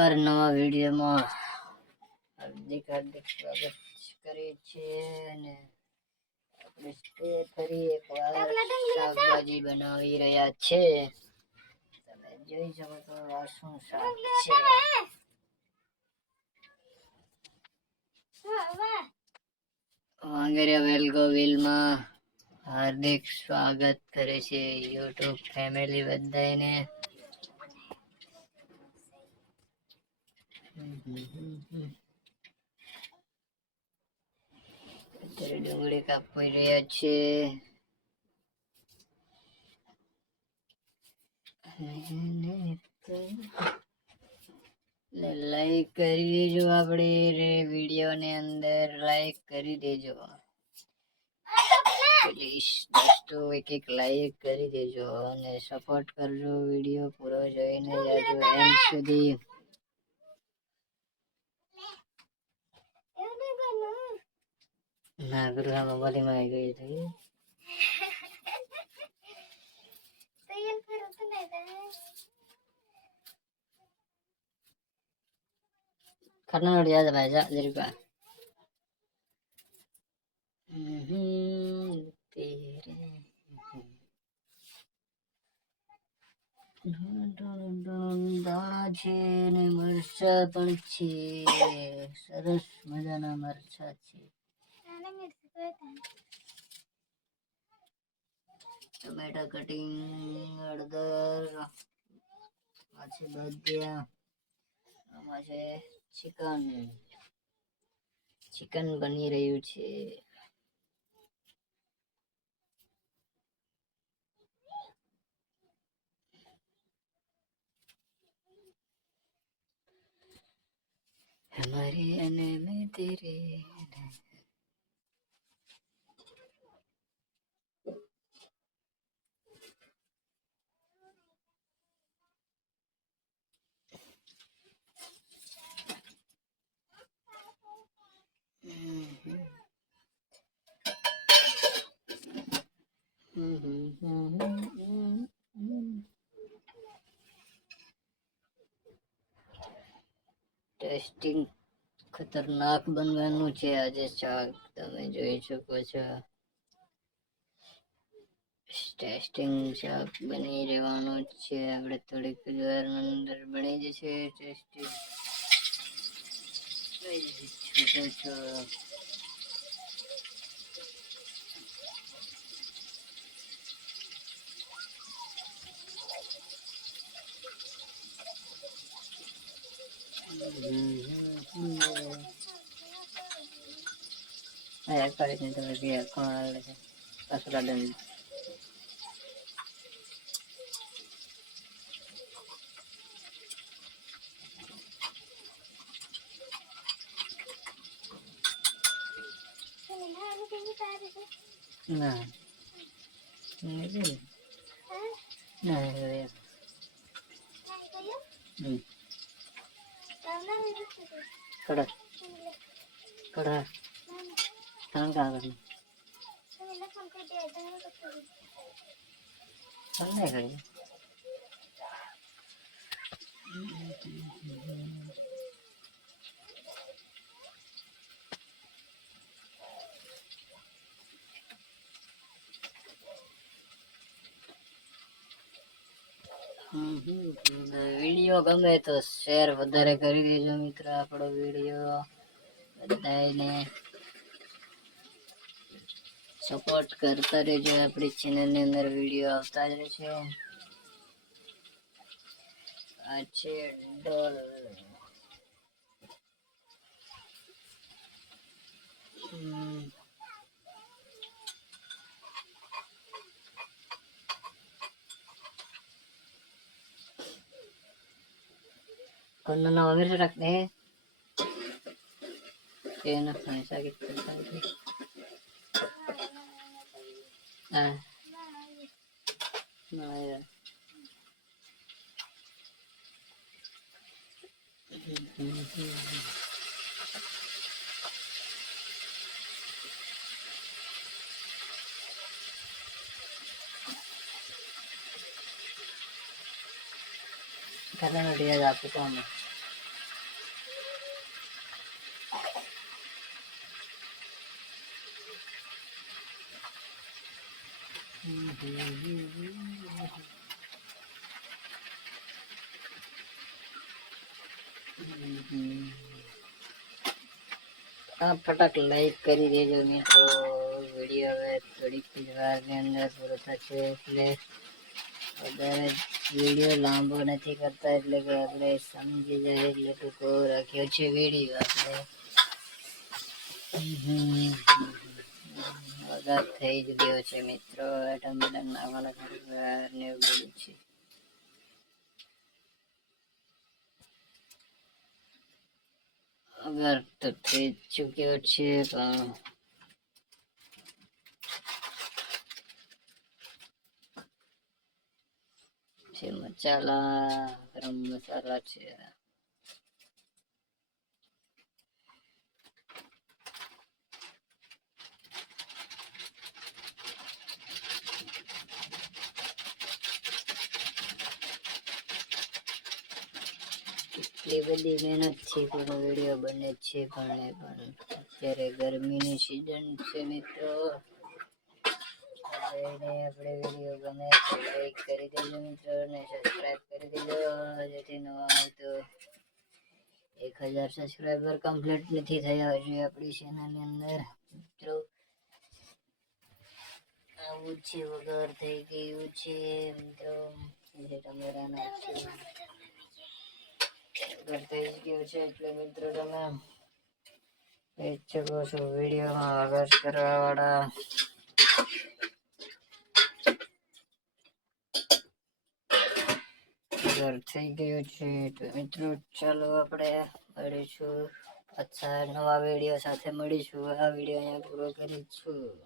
એકવાર નવા વિડીયોમાં હાર્દિક સ્વાગત કરે છે અને આપણે ફરી એકવાર શાકભાજી બનાવી રહ્યા છે. તમે જોઈ શકો તો આ શું શાક છે. વાંગેરિયા વેલગો વિલમાં હાર્દિક સ્વાગત કરે છે યુટ્યુબ ફેમિલી બધાને. અત્યારે ડુંગળી કાપી રહ્યા છે. લાઈક કરી દેજો, આપણે વિડીયો ને અંદર લાઈક કરી દેજો પ્લીઝ દોસ્તો. એક લાઈક કરી દેજો અને સપોર્ટ કરજો. વિડીયો પૂરો જોઈને જાજો એન્ડ સુધી. ના ગૃહમાં બોલીમાં આવી ગઈ હતી. खाना उड़ जाता भाई जा तेरे का तेरे દાણા છે ને મરચા પણ છે. સરસ મજાના મરચા છે. ટમેટા કટિંગ, હળદર, પછી ભજીયા, આમાં છે ચિકન બની રહ્યું છે. हमारे अने में तेरे ટેસ્ટિંગ ખતરનાક બનવાનું છે આજે શાક. તમે જોઈ શકો છો ટેસ્ટિંગ શાક બની રહેવાનું છે. આપણે થોડીક વાર અંદર બની જશે ટેસ્ટિંગ. જોઈ શકો છો કરીને તમે ગયા કોણ કસરા દંડ ના ના કડા કડા કામ કરી વિડીયો ગમે તો શેર વધારે કરી દેજો મિત્રો. આપણો વિડીયો બધાને સપોર્ટ કરતા રહેજો. આપણી ચેનલની અંદર વિડીયો આવતા જ રહેશે. આ છે ડોલ. cuando no va a ver रखते हैं que no ऐसा कि no era karena dia dapet kamu ફટાક લાઈક કરી દેજો મિત્રો. વિડીયો હવે થોડીક જ વારની અંદર પૂરો થશે, એટલે વધારે વિડીયો લાંબો નથી કરતા, એટલે કે આપણે સમજી જાય એટલે ટૂંકો રાખ્યો છે વિડીયો આપણે. વઘાર થઈ જ ગયો છે મિત્રો. ટમેટા નાખવાના ને બધું છે. વઘાર તો થઈ ચૂક્યો છે, પણ મસાલા, ગરમ મસાલા છે. એટલી બધી મહેનતથી પણ વિડીયો બને છે, પણ અત્યારે ગરમીની સિઝન છે મિત્રો. આપણે વિડીયો ગમે તો લાઈક કરી દેજો મિત્રો, અને સબસ્ક્રાઇબ કરી દેજો, જેથી નવા હોય તો. 1000 સબસ્ક્રાઇબર કમ્પ્લીટ નથી થયા હજી આપણી ચેનલની અંદર મિત્રો. આવું છે, વઘાર થઈ ગયું છે મિત્રો. ટમેટા નાખશું, વઘાર થઈ ગયો છે એટલે મિત્રો તમે શકો છો વિડીયોમાં વઘાર કરવા વાળા. વઘાર થઈ ગયો છે તો મિત્રો ચાલો આપણે મળીશું પાછા નવા વિડીયો સાથે મળીશું. આ વિડીયો અહીંયા પૂરો કરીશું.